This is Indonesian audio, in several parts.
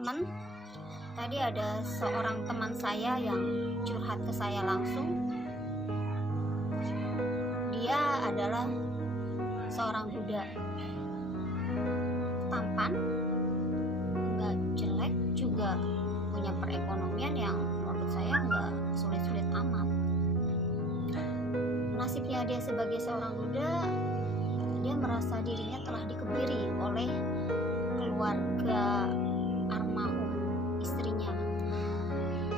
teman-teman, tadi ada seorang teman saya yang curhat ke saya langsung. Dia adalah seorang Buddha, tampan, nggak jelek, juga punya perekonomian yang menurut saya nggak sulit-sulit amat. Nasibnya dia sebagai seorang Buddha, dia merasa dirinya telah dikebiri oleh keluarga almarhum istrinya.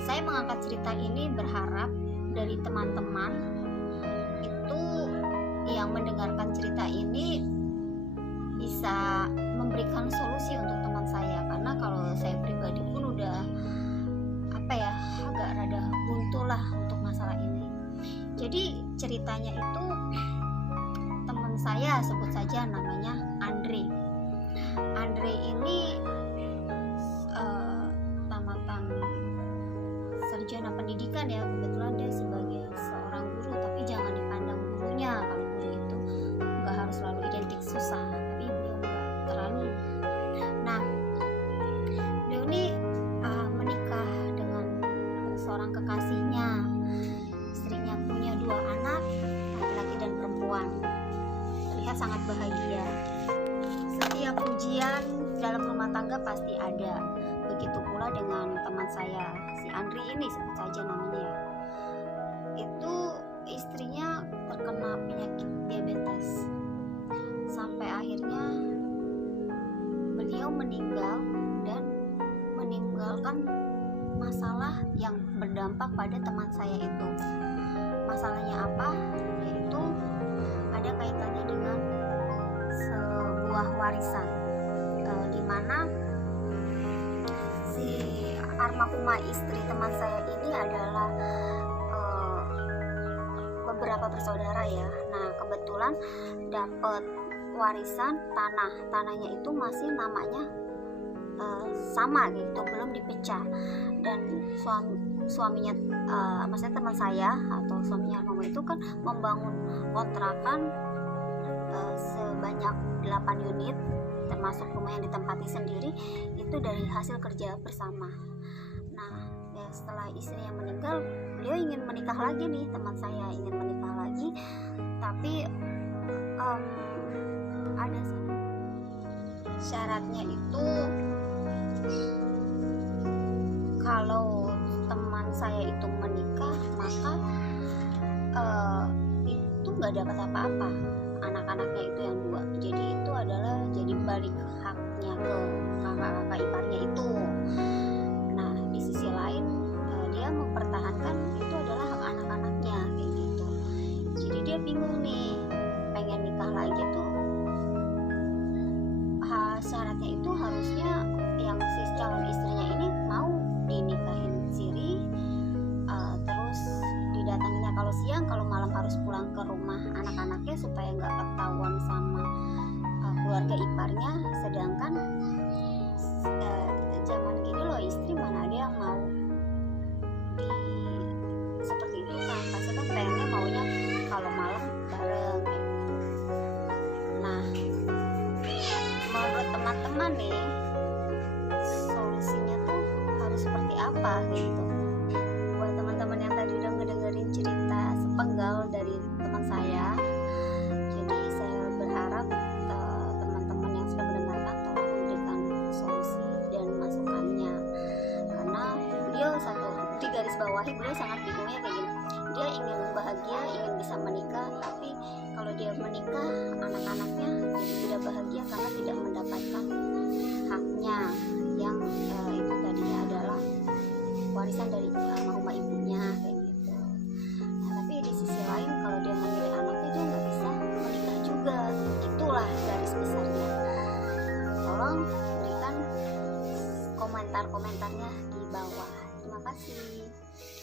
Saya mengangkat cerita ini berharap dari teman-teman itu yang mendengarkan cerita ini bisa memberikan solusi untuk teman saya, karena kalau saya pribadi pun udah agak rada buntu lah untuk masalah ini. Jadi ceritanya itu teman saya, sebut saja namanya Andre. Andre ini tamatan sarjana pendidikan ya, kebetulan dia sebagai seorang guru, tapi jangan dipandang gurunya. Kalau guru itu nggak harus selalu identik susah, tapi beliau nggak terlalu. Nah, beliau ini menikah dengan seorang kekasihnya. Istrinya punya 2 anak, laki-laki dan perempuan. Terlihat sangat bahagia. Setiap ujian dalam rumah tangga pasti ada. Begitu pula dengan teman saya, si Andri ini, sebut saja namanya. Itu istrinya terkena penyakit diabetes. Sampai akhirnya beliau meninggal dan meninggalkan masalah yang berdampak pada teman saya itu. Masalahnya apa? Yaitu ada kaitannya dengan sebuah warisan, di mana si almarhumah istri teman saya ini adalah beberapa bersaudara ya. Nah, kebetulan dapat warisan tanahnya itu masih namanya sama gitu, belum dipecah. Dan suaminya maksudnya teman saya atau suaminya almarhum itu kan membangun kontrakan sebanyak 8 unit, termasuk rumah yang ditempati sendiri, itu dari hasil kerja bersama. Nah, ya setelah istrinya meninggal, beliau ingin menikah lagi nih, teman saya ingin menikah lagi, tapi ada syaratnya itu, kalau teman saya itu menikah maka itu nggak dapat apa-apa, anak-anaknya itu yang 2, jadi itu adalah jadi balik haknya ke kakak-kakak iparnya itu. Nah, di sisi lain dia mempertahankan itu adalah hak anak-anaknya kayak gitu. Jadi dia bingung nih, pengen nikah lagi tuh, syaratnya itu harusnya yang si calon istrinya ini mau dinikahin siri, terus didatanginnya kalau siang, kalau malam harus pulang ke rumah anak-anaknya supaya nggak ketahuan sama keluarga iparnya. Sedangkan zaman gini loh, istri mana ada yang mau di seperti itu kan, pasti kan pengennya maunya kalau malam bareng gitu. Nah, menurut teman-teman nih, solusinya tuh harus seperti apa gitu. Buat teman-teman yang tadi udah ngedengerin cerita sepenggal dari teman saya, jadi saya berharap teman-teman yang sudah mendengarkan tolong memberikan solusi dan masukannya, karena beliau di garis bawahi, beliau sangat bingungnya kayak gini. Dia ingin bahagia, ingin bisa menikah, tapi kalau dia menikah, anak-anaknya jadi tidak bahagia karena tidak mendapatkan haknya yang itu tadinya adalah warisan dari almarhumah ibunya kayak gitu. Nah, tapi di sisi lain, kalau dia memilih anaknya, dia nggak bisa menikah juga. Itulah garis besarnya. Tolong berikan komentar-komentarnya di bawah. Terima kasih.